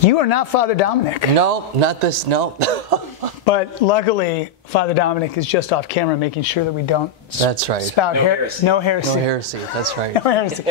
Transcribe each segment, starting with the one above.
You are not Father Dominic. No, not this, no. But luckily, Father Dominic is just off camera making sure that we don't That's right. spout heresy. No heresy. No heresy, that's right. No heresy.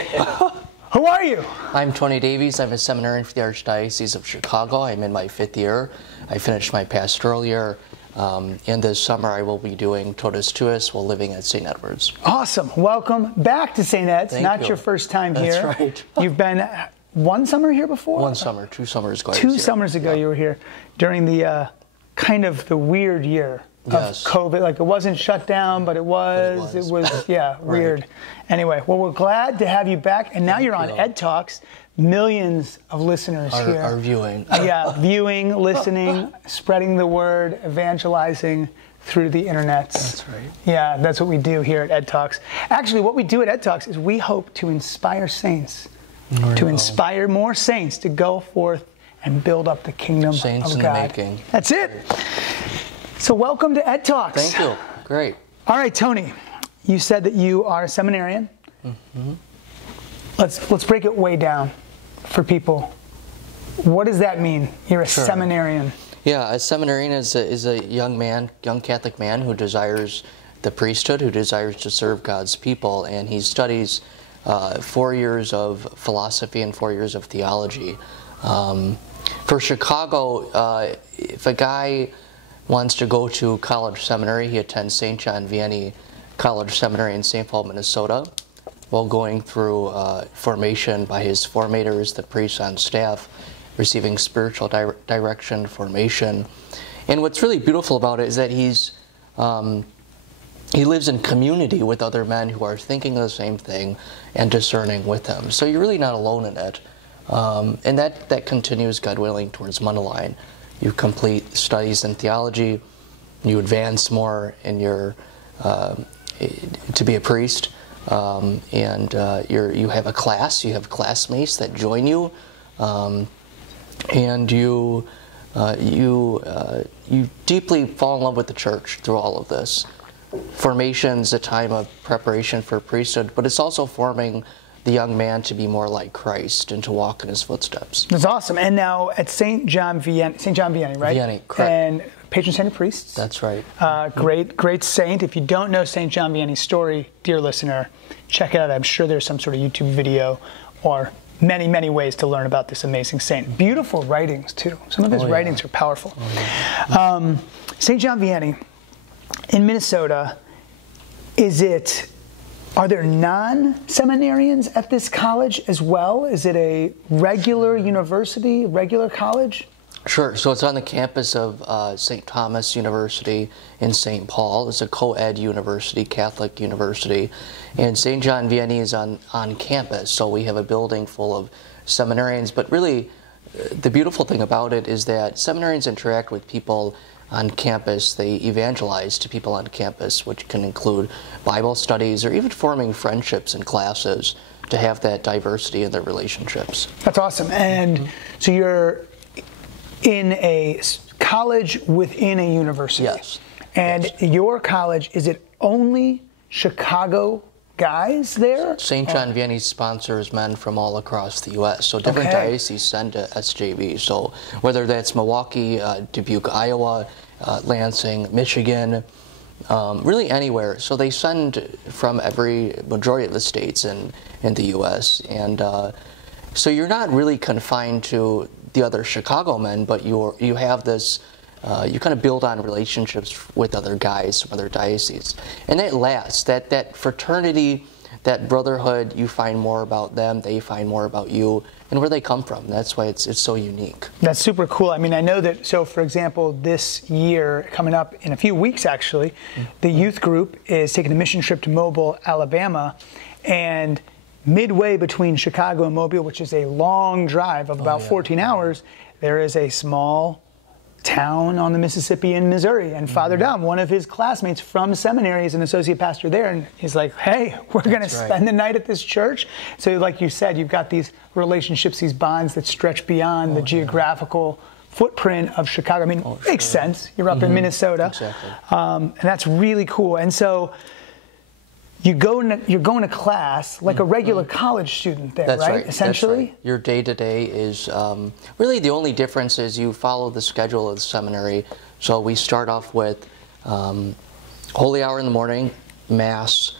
Who are you? I'm Tony Davies. I'm a seminarian for the Archdiocese of Chicago. I'm in my 5th year. I finished my pastoral year. And this summer I will be doing totus tuus while living at St. Edward's. Awesome. Welcome back to St. Ed's. Thank Not you. your first time here. That's right. You've been one summer here before? One summer, 2 summers ago. Two summers ago you were here during the kind of the weird year of COVID. Like it wasn't shut down, but it was yeah, Right. weird. Anyway, well, we're glad to have you back. And now you're on Ed Talks. Millions of listeners here. Are viewing. Yeah, viewing, listening, spreading the word, evangelizing through the internets. That's right. Yeah, that's what we do here at Ed Talks. Actually, what we do at Ed Talks is we hope to inspire saints, to inspire more saints to go forth and build up the kingdom Saints of in God. the making. That's it. So welcome to Ed Talks. Thank you. Great. All right, Tony, you said that you are a seminarian. Mm-hmm. Let's break it way down for people. What does that mean? You're a seminarian. Yeah, a seminarian is a young man, young Catholic man who desires the priesthood, who desires to serve God's people, and he studies 4 years of philosophy and 4 years of theology. For Chicago, if a guy wants to go to college seminary, he attends St. John Vianney College Seminary in St. Paul, Minnesota, while going through formation by his formators, the priests on staff, receiving spiritual direction, formation. And what's really beautiful about it is that he lives in community with other men who are thinking the same thing and discerning with him. So you're really not alone in it. And that continues, God willing, towards Mundelein. You complete studies in theology, you advance more in your to be a priest, and you have a class, you have classmates that join you, and you deeply fall in love with the church through all of this. Formation's a time of preparation for priesthood, but it's also forming the young man to be more like Christ and to walk in his footsteps. That's awesome. And now at St. John Vianney, right? Vianney, correct. And patron saint of priests. That's right. Great saint. If you don't know St. John Vianney's story, dear listener, check it out. I'm sure there's some sort of YouTube video or many, many ways to learn about this amazing saint. Beautiful writings, too. Some of his writings are powerful. St. John Vianney in Minnesota, are there non-seminarians at this college as well? Is it a regular university, regular college? Sure. So it's on the campus of St. Thomas University in St. Paul. It's a co-ed university, Catholic university. And St. John Vianney is on campus. So we have a building full of seminarians. But really, the beautiful thing about it is that seminarians interact with people on campus. They evangelize to people on campus, which can include Bible studies or even forming friendships in classes to have that diversity in their relationships. That's awesome. And so you're in a college within a university. Yes. And your college, is it only Chicago guys there? St. John Vianney sponsors men from all across the U.S., so different dioceses send to SJV. So whether that's Milwaukee, Dubuque, Iowa, Lansing, Michigan, really anywhere. So they send from majority of the states in the U.S. And so you're not really confined to the other Chicago men, but you have this. You kind of build on relationships with other guys from other dioceses. And that lasts. That fraternity, that brotherhood, you find more about them, they find more about you, and where they come from. That's why it's so unique. That's super cool. I mean, I know that, so for example, this year, coming up in a few weeks actually, the youth group is taking a mission trip to Mobile, Alabama, and midway between Chicago and Mobile, which is a long drive of about 14 hours, there is a small town on the Mississippi in Missouri, and Father Dom, one of his classmates from seminary, is an associate pastor there, and he's like, hey, we're going to spend the night at this church. So like you said, you've got these relationships, these bonds that stretch beyond the geographical footprint of Chicago. I mean, makes sense. You're up in Minnesota. Exactly. And that's really cool. And so you're going to class like a regular college student there, That's right? Essentially? That's right. Your day-to-day is really the only difference is you follow the schedule of the seminary. So we start off with holy hour in the morning, mass,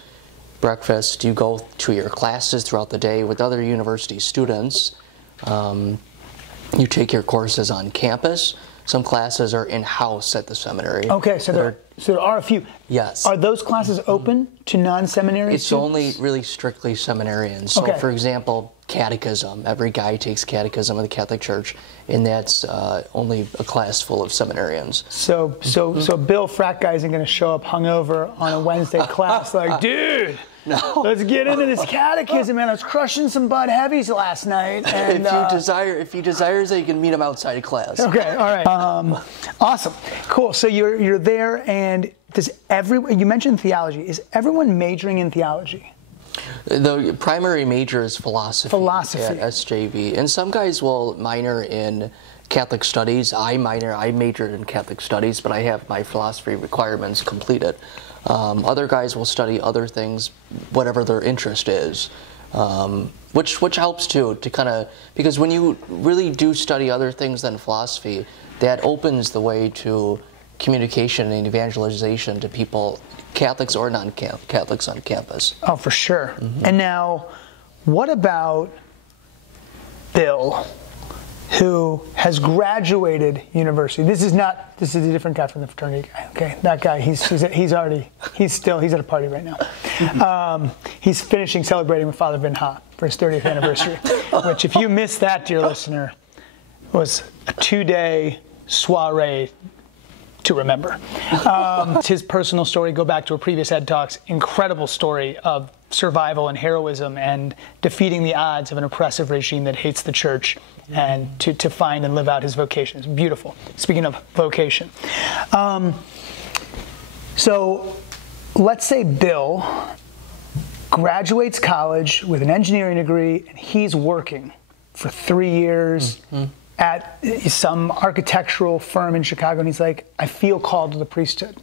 breakfast. You go to your classes throughout the day with other university students. You take your courses on campus. Some classes are in-house at the seminary. Okay, so there are a few. Yes. Are those classes open to non-seminary It's students? only really strictly seminarians. So, for example, catechism. Every guy takes catechism of the Catholic Church, and that's only a class full of seminarians. So Bill, frat guy, isn't going to show up hungover on a Wednesday class like, dude, let's get into this catechism, man. I was crushing some Bud Heavies last night. And, if he desires it, you can meet him outside of class. Okay, all right. Awesome, cool. So you're there, and you mentioned theology. Is everyone majoring in theology? The primary major is philosophy at SJV, and some guys will minor in Catholic studies. I majored in Catholic studies, but I have my philosophy requirements completed. Other guys will study other things, whatever their interest is, which helps too, to kind of, because when you really do study other things than philosophy, that opens the way to communication and evangelization to people, Catholics or non-Catholics on campus. Oh, for sure. And now, what about Bill, who has graduated university? This is a different guy from the fraternity guy. Okay, that guy, he's at a party right now. He's finishing celebrating with Father Vin Ha for his 30th anniversary, which, if you missed that, dear listener, was a 2-day soiree to remember. It's his personal story. Go back to a previous Ed Talks. Incredible story of survival and heroism and defeating the odds of an oppressive regime that hates the church, and to find and live out his vocation. It's beautiful. Speaking of vocation. So let's say Bill graduates college with an engineering degree, and he's working for 3 years at some architectural firm in Chicago, and he's like, I feel called to the priesthood.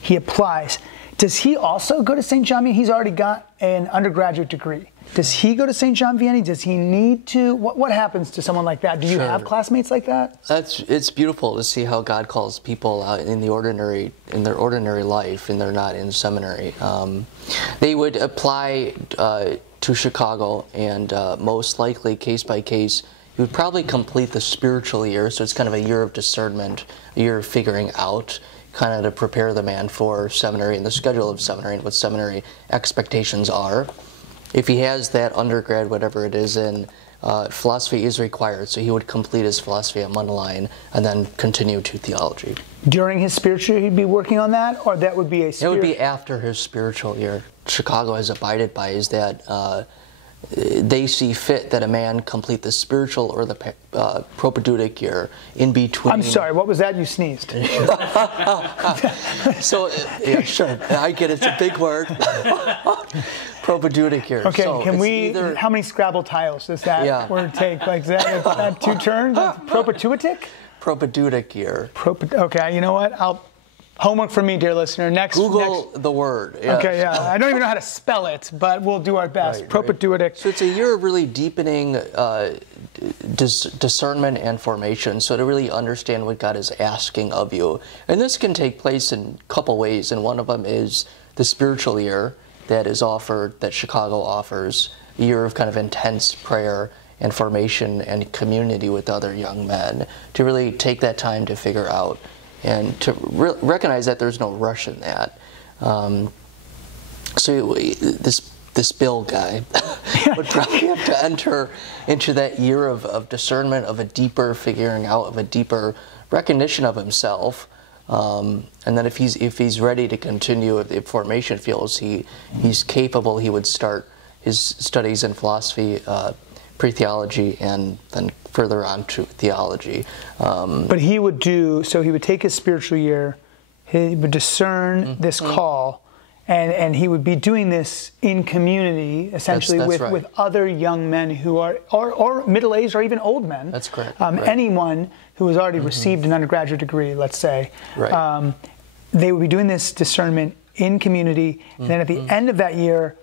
He applies. Does he also go to St. John Vianney? He's already got an undergraduate degree. Does he go to St. John Vianney? Does he need to? What happens to someone like that? Do you have classmates like that? It's beautiful to see how God calls people out in their ordinary life, and they're not in seminary. They would apply to Chicago, and most likely, case by case, you would probably complete the spiritual year. So it's kind of a year of discernment, a year of figuring out, kind of to prepare the man for seminary and the schedule of seminary and what seminary expectations are. If he has that undergrad, whatever it is in, philosophy is required, so he would complete his philosophy at Mundelein and then continue to theology. During his spiritual year, he'd be working on that, or that would be a It would be after his spiritual year. Chicago has abided by is that they see fit that a man complete the spiritual or the propedeutic year in between. I'm sorry, what was that? You sneezed. So, yeah, sure. I get it. It's a big word. Propedeutic year. Okay, so can we, how many Scrabble tiles does that word take? Like, is that 2 turns? Propedeutic? Propedeutic year. Okay, you know what? Homework for me, dear listener. Google the word. Yes. Okay, yeah. I don't even know how to spell it, but we'll do our best. Right, propedeutic. Right. So it's a year of really deepening discernment and formation, so to really understand what God is asking of you. And this can take place in a couple ways, and one of them is the spiritual year that is offered, that Chicago offers, a year of kind of intense prayer and formation and community with other young men, to really take that time to figure out and to recognize that there's no rush in that. So this Bill guy would probably have to enter into that year of discernment, of a deeper figuring out, of a deeper recognition of himself. And then if he's ready to continue, if formation feels he's capable, he would start his studies in philosophy, pre-theology, and then further on to theology. But he would take his spiritual year, he would discern this call, and he would be doing this in community, essentially, that's right. with other young men who are, or middle-aged, or even old men. That's correct. Right. Anyone who has already received an undergraduate degree, let's say, right. They would be doing this discernment in community, and then at the end of that year,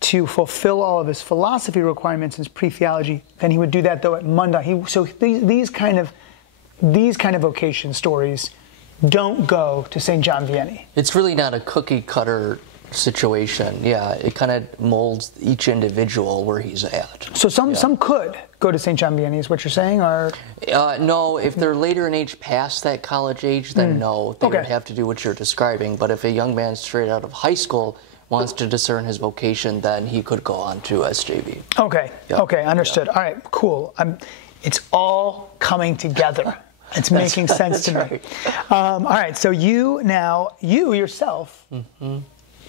to fulfill all of his philosophy requirements and his pre-theology, then he would do that though at Mundelein. So these kind of vocation stories don't go to St. John Vianney. It's really not a cookie cutter situation. Yeah, it kind of molds each individual where he's at. So some could go to St. John Vianney, is what you're saying, or no? If they're later in age, past that college age, then no, they would have to do what you're describing. But if a young man straight out of high school wants to discern his vocation, then he could go on to SJV. Okay. Yep. Okay, understood. Yep. All right, cool. It's all coming together. It's making sense to me. All right, so you yourself,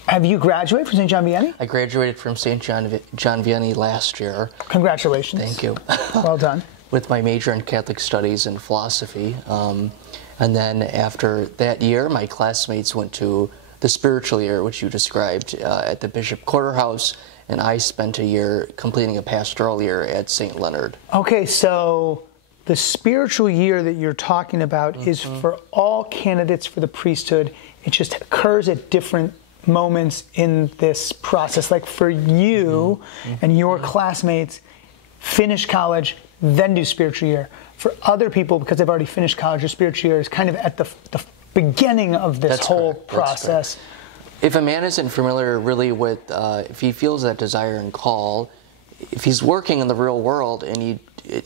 have you graduated from St. John Vianney? I graduated from St. John Vianney last year. Congratulations. Thank you. Well done. With my major in Catholic Studies and Philosophy. And then after that year, my classmates went to the spiritual year, which you described, at the Bishop Quarterhouse, and I spent a year completing a pastoral year at St. Leonard. Okay, so the spiritual year that you're talking about is for all candidates for the priesthood. It just occurs at different moments in this process. Like for you and your classmates, finish college, then do spiritual year. For other people, because they've already finished college, or spiritual year is kind of at the beginning of this whole process. If a man isn't familiar really with, if he feels that desire and call, if he's working in the real world and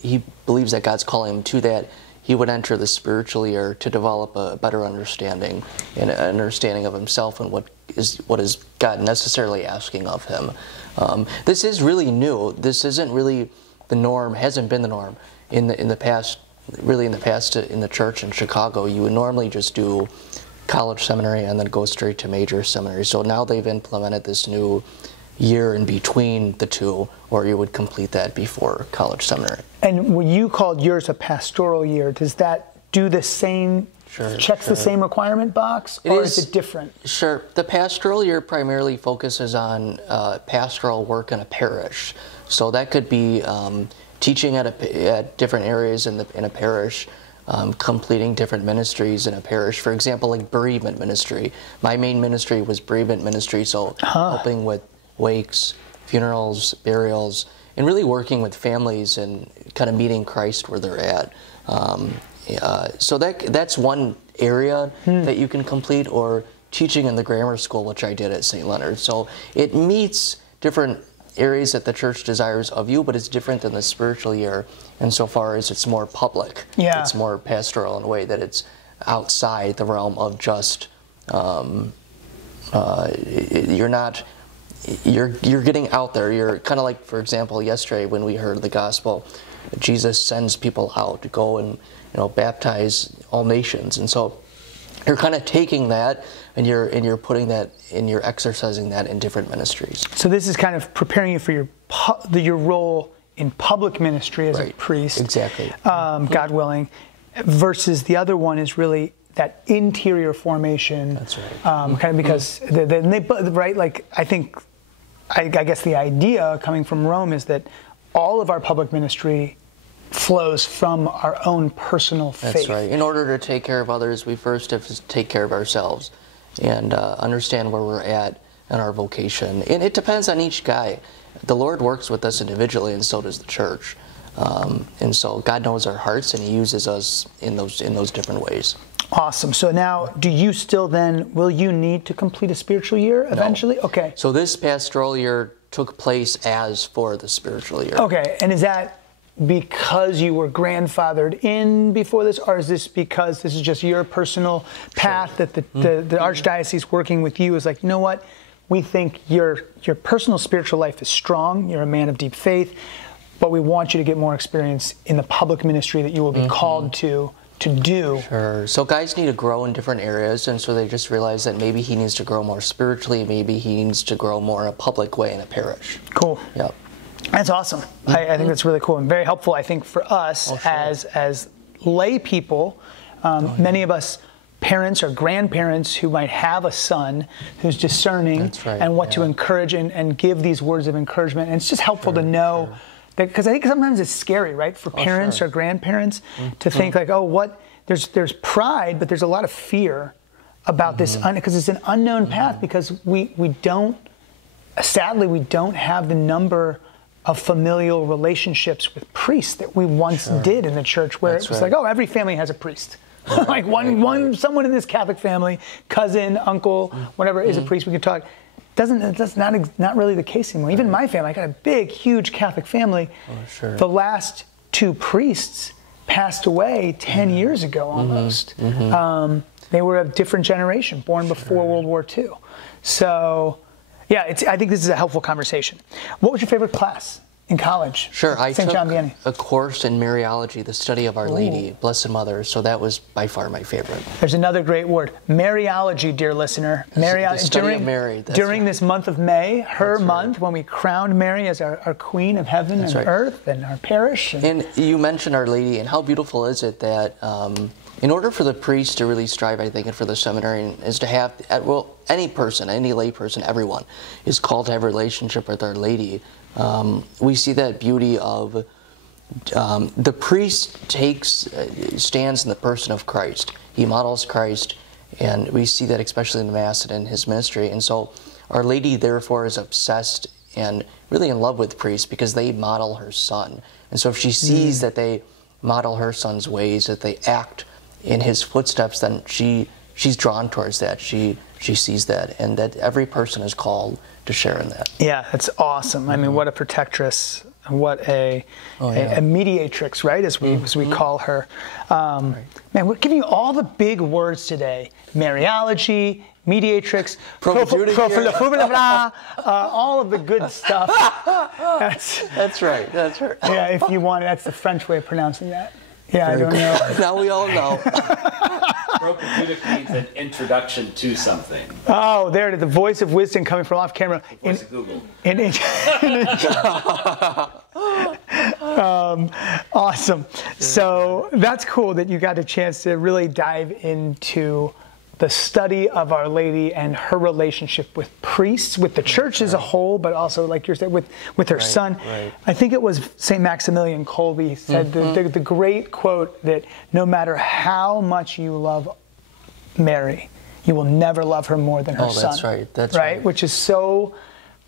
he believes that God's calling him to that, he would enter the spiritual year to develop a better understanding and an understanding of himself and what is God necessarily asking of him. This is really new. This isn't really the norm, hasn't been the norm in the past. Really, in the church in Chicago, you would normally just do college seminary and then go straight to major seminary. So now they've implemented this new year in between the two, or you would complete that before college seminary. And when you called yours a pastoral year, does that do the same, checks the same requirement box, or is it different? Sure. The pastoral year primarily focuses on pastoral work in a parish. So that could be teaching at different areas in a parish, completing different ministries in a parish. For example, like bereavement ministry. My main ministry was bereavement ministry, so helping with wakes, funerals, burials, and really working with families and kind of meeting Christ where they're at. So that's one area that you can complete, or teaching in the grammar school, which I did at St. Leonard. So it meets different areas that the church desires of you, but it's different than the spiritual year insofar as it's more public. Yeah. It's more pastoral in a way that it's outside the realm of just you're getting out there. You're kind of like, for example, yesterday when we heard the gospel, Jesus sends people out to go and baptize all nations, and so you're kind of taking that and you're putting that and you're exercising that in different ministries. So this is kind of preparing you for your role in public ministry as a priest. Exactly. God willing, versus the other one is really that interior formation. That's right. Kind of because like I guess the idea coming from Rome is that all of our public ministry flows from our own personal faith. That's right. In order to take care of others, we first have to take care of ourselves and understand where we're at in our vocation. And it depends on each guy. The Lord works with us individually, and so does the church. And so God knows our hearts, and He uses us in those different ways. Awesome. So now, do you still then, will you need to complete a spiritual year eventually? No. Okay. So this pastoral year took place as for the spiritual year. Okay. And is that because you were grandfathered in before this, or is this because this is just your personal path that the Archdiocese working with you is like, you know what, we think your personal spiritual life is strong, you're a man of deep faith, but we want you to get more experience in the public ministry that you will be called to do. Sure. So guys need to grow in different areas, and so they just realize that maybe he needs to grow more spiritually, maybe he needs to grow more in a public way in a parish. Cool. Yep. That's awesome. I think that's really cool and very helpful, I think, for us as lay people. Many of us parents or grandparents who might have a son who's discerning and want to encourage and give these words of encouragement. And it's just helpful to know that, because I think sometimes it's scary, right, for parents or grandparents to think like, oh, what, there's pride, but there's a lot of fear about this, because it's an unknown path, because we don't, sadly, we don't have the number of familial relationships with priests that we once did in the church, where it was like, oh, every family has a priest. Like someone in this Catholic family, cousin, uncle, whatever, is a priest. We could talk. That's not really the case anymore. Even my family, I got a big, huge Catholic family. The last two priests passed away 10 years ago almost. They were a different generation, born before World War II. So, yeah, I think this is a helpful conversation. What was your favorite class in college? Sure, I took John Vianney. a course in Mariology, the study of Our Lady, Blessed Mother, so that was by far my favorite. There's another great word, Mariology, dear listener. The study of Mary. During this month of May, her month, when we crowned Mary as our Queen of Heaven and Earth and our parish. And you mentioned Our Lady, and how beautiful is it that in order for the priest to really strive, I think, and for the seminarian, is to have, well, any person, any lay person, everyone, is called to have a relationship with Our Lady. We see that beauty of the priest stands in the person of Christ. He models Christ, and we see that especially in the Mass and in his ministry. And so Our Lady, therefore, is obsessed and really in love with priests because they model her son. And so if she sees that they model her son's ways, that they act in his footsteps, then she's drawn towards that. She sees that, and that every person is called to share in that. Yeah, that's awesome. I mean, what a protectress, what a mediatrix, right, as we call her. Man, we're giving you all the big words today: Mariology, mediatrix, all of the good stuff. That's right. Yeah, if you want, that's the French way of pronouncing that. Yeah, I don't know. Now we all know. Propedeutic means an introduction to something. Oh, there it is. The voice of wisdom coming from off camera. Voice of Google. Awesome. So that's cool that you got a chance to really dive into the study of Our Lady and her relationship with priests, with the church as a whole, but also, like you're saying, with her son. Right. I think it was St. Maximilian Kolbe said the great quote that no matter how much you love Mary, you will never love her more than her son. That's right. That's right. Which is so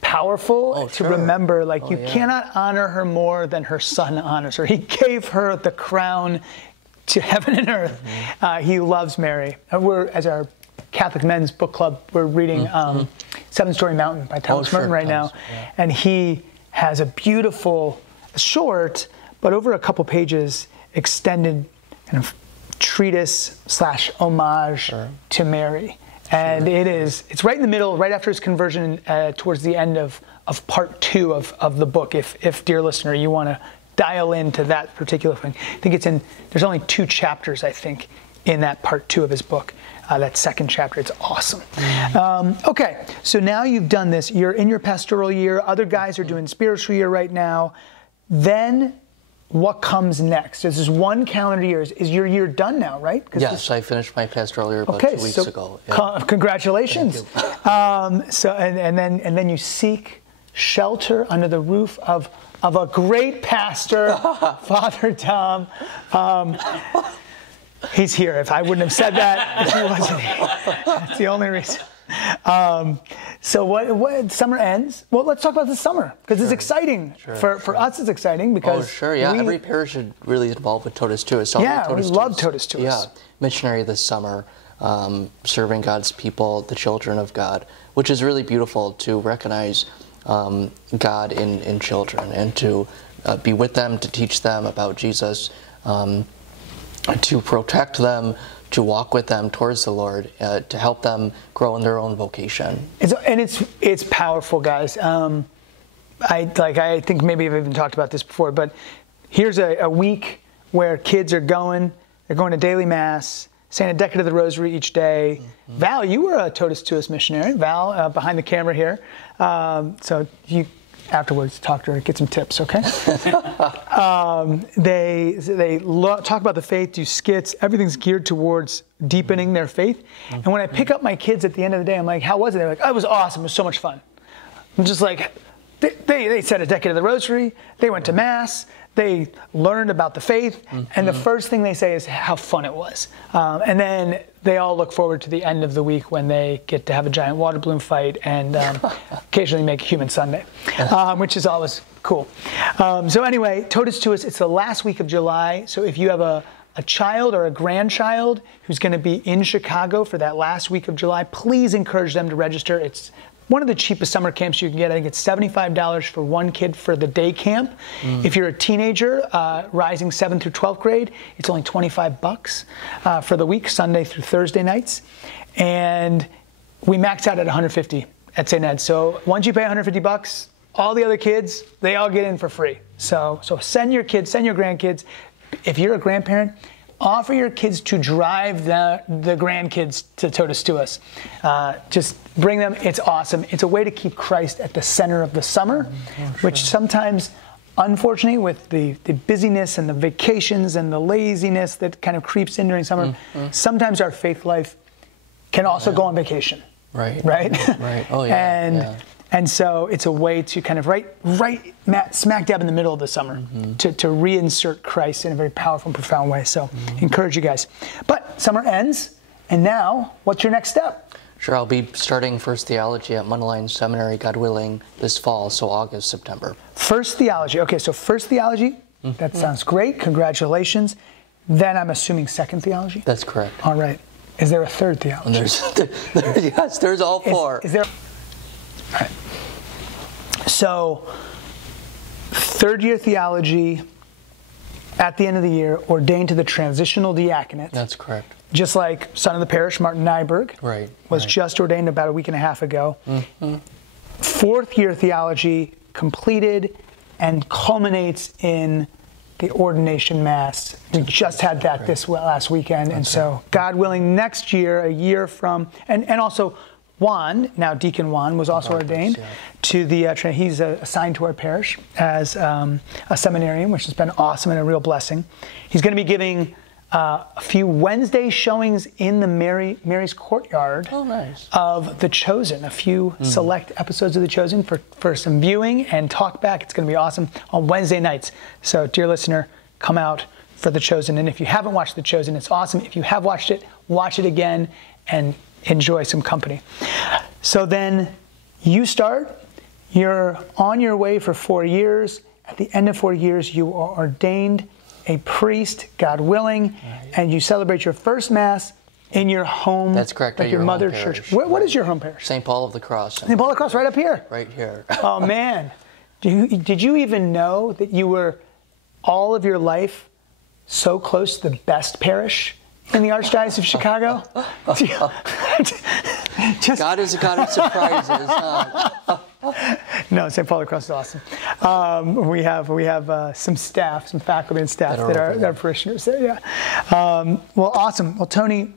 powerful to remember. Like, you cannot honor her more than her son honors her. He gave her the crown to heaven and earth. He loves Mary. As our Catholic Men's Book Club, we're reading Seven Story Mountain by Thomas Merton right now. And he has a beautiful, short, but over a couple pages, extended kind of treatise / homage to Mary. And it's right in the middle, right after his conversion, towards the end of part 2 of the book, if dear listener, you want to dial into that particular thing. I think there's only 2 chapters, I think, in that part 2 of his book. That second chapter, it's awesome. Okay, so now you've done this. You're in your pastoral year. Other guys are doing spiritual year right now. Then what comes next? This is 1 calendar year. Is your year done now, right? Yes, I finished my pastoral year about 2 weeks ago. Yeah. Congratulations. So and then you seek shelter under the roof of a great pastor, Father Tom. He's here. If I wouldn't have said that, if he wasn't here. That's the only reason. So what summer ends? Well, let's talk about the summer, because it's exciting. For us, it's exciting because every parish should really involved with Totus Tuus. We love Totus Tuus. Yeah, missionary this summer, serving God's people, the children of God, which is really beautiful to recognize God in children, and to be with them, to teach them about Jesus, to protect them, to walk with them towards the Lord, to help them grow in their own vocation. It's powerful, guys. I think maybe I've even talked about this before, but here's a week where kids are going to daily mass, saying a decade of the rosary each day. Val, you were a Totus Tuus missionary. Val, behind the camera here. So you afterwards talk to her, get some tips, okay? They talk about the faith, do skits. Everything's geared towards deepening their faith. And when I pick up my kids at the end of the day, I'm like, how was it? They're like, oh, it was awesome. It was so much fun. I'm just like, they said a decade of the rosary. They went to mass. they learned about the faith, and the first thing they say is how fun it was. And then they all look forward to the end of the week when they get to have a giant water balloon fight and occasionally make a human sundae, which is always cool. So anyway, Totus Tuus, it's the last week of July. So if you have a child or a grandchild who's going to be in Chicago for that last week of July, please encourage them to register. It's one of the cheapest summer camps you can get. I think it's $75 for one kid for the day camp. If you're a teenager, rising 7th through 12th grade, it's only $25 for the week, Sunday through Thursday nights. And we max out at $150 at St. Ed. So once you pay $150, all the other kids, they all get in for free. So send your kids, send your grandkids. If you're a grandparent, offer your kids to drive the grandkids to Totus Tuus. Just bring them. It's awesome. It's a way to keep Christ at the center of the summer, which sometimes, unfortunately, with the busyness and the vacations and the laziness that kind of creeps in during summer, sometimes our faith life can also go on vacation. Right? Right. Oh, yeah. And so it's a way to kind of right smack dab in the middle of the summer to reinsert Christ in a very powerful and profound way. So encourage you guys. But summer ends, and now what's your next step? Sure, I'll be starting First Theology at Mundelein Seminary, God willing, this fall, so August, September. First Theology. Okay, so First Theology, that sounds great. Congratulations. Then I'm assuming Second Theology? That's correct. All right. Is there a Third Theology? Yes, there's all four. Is there... All right. So, third year theology, at the end of the year, ordained to the transitional diaconate. That's correct. Just like son of the parish, Martin Nyberg, was just ordained about a week and a half ago. Fourth year theology completed and culminates in the ordination mass. We just had that this last weekend. And so, God willing, next year, a year from, and also Juan, now Deacon Juan, was also ordained to the, he's assigned to our parish as a seminarian, which has been awesome and a real blessing. He's going to be giving a few Wednesday showings in the Mary's Courtyard of The Chosen, a few select episodes of The Chosen for some viewing and talk back. It's going to be awesome on Wednesday nights. So, dear listener, come out for The Chosen. And if you haven't watched The Chosen, it's awesome. If you have watched it, watch it again and enjoy some company. So then you start, you're on your way for 4 years. At the end of 4 years, you are ordained a priest, God willing, and you celebrate your first Mass in your home. That's correct. Like your mother church. What is your home parish? St. Paul of the Cross. St. Paul of the Cross, right up here. Right here. Oh, man. Did you even know that you were all of your life so close to the best parish in the Archdiocese of Chicago? God is a God of surprises. No, St. Paul of the Cross is awesome. We have some staff, some faculty and staff that are parishioners there. Yeah. Well, awesome. Well, Tony,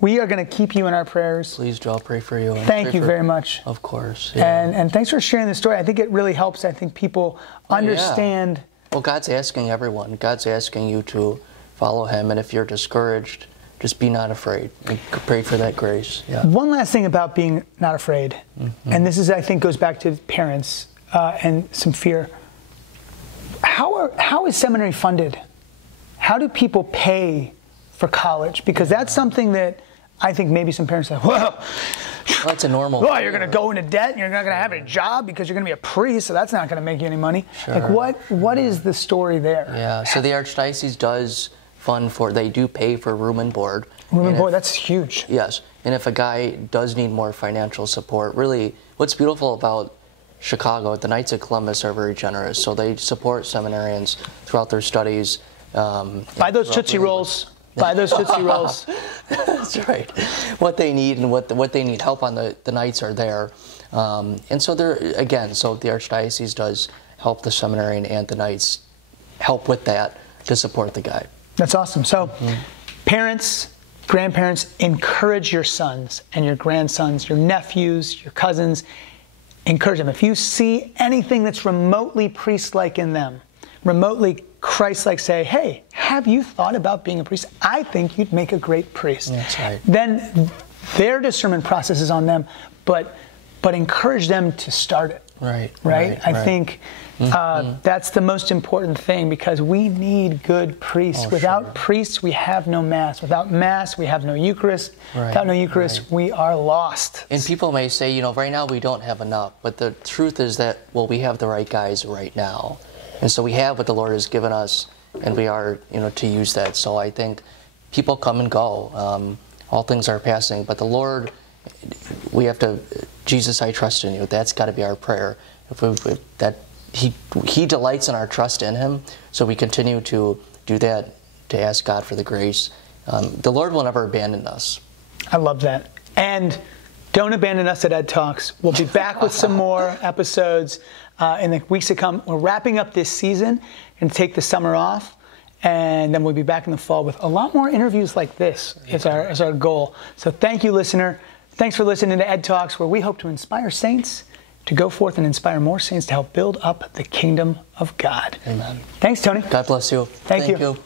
we are going to keep you in our prayers. Please do. I'll pray for you. Thank you very much. Of course. Yeah. And thanks for sharing the story. I think it really helps. I think people understand. Well, God's asking everyone. God's asking you to follow Him, and if you're discouraged, just be not afraid. And pray for that grace. Yeah. One last thing about being not afraid, and this is, I think, goes back to parents and some fear. How is seminary funded? How do people pay for college? Because that's something that I think maybe some parents say, whoa. That's a normal. Oh, you're going to go into debt and you're not going to have a job because you're going to be a priest, so that's not going to make you any money. Sure. Like what is the story there? Yeah, so the Archdiocese does they do pay for room and board. Room and board, that's huge. Yes, and if a guy does need more financial support, really, what's beautiful about Chicago, the Knights of Columbus are very generous, so they support seminarians throughout their studies. Buy those Tootsie Rolls. Buy those Tootsie Rolls. That's right. What they need and what they need help on, the Knights are there. And so the Archdiocese does help the seminarian and the Knights help with that to support the guy. That's awesome. So parents, grandparents, encourage your sons and your grandsons, your nephews, your cousins. Encourage them. If you see anything that's remotely priest-like in them, remotely Christ-like, say, hey, have you thought about being a priest? I think you'd make a great priest. That's right. Then their discernment process is on them, but encourage them to start it. Right? I think that's the most important thing, because we need good priests. Without priests, we have no Mass. Without Mass, we have no Eucharist. Without no Eucharist, we are lost. And people may say, right now we don't have enough. But the truth is that, well, we have the right guys right now. And so we have what the Lord has given us, and we are, to use that. So I think people come and go. All things are passing. But the Lord, we have to, Jesus, I trust in you. That's got to be our prayer. That He delights in our trust in Him, so we continue to do that, to ask God for the grace. The Lord will never abandon us. I love that. And don't abandon us at Ed Talks. We'll be back with some more episodes in the weeks to come. We're wrapping up this season and take the summer off, and then we'll be back in the fall with a lot more interviews like this. Is our goal. So thank you, listener. Thanks for listening to Ed Talks, where we hope to inspire saints to go forth and inspire more saints to help build up the kingdom of God. Amen. Thanks, Tony. God bless you. Thank you.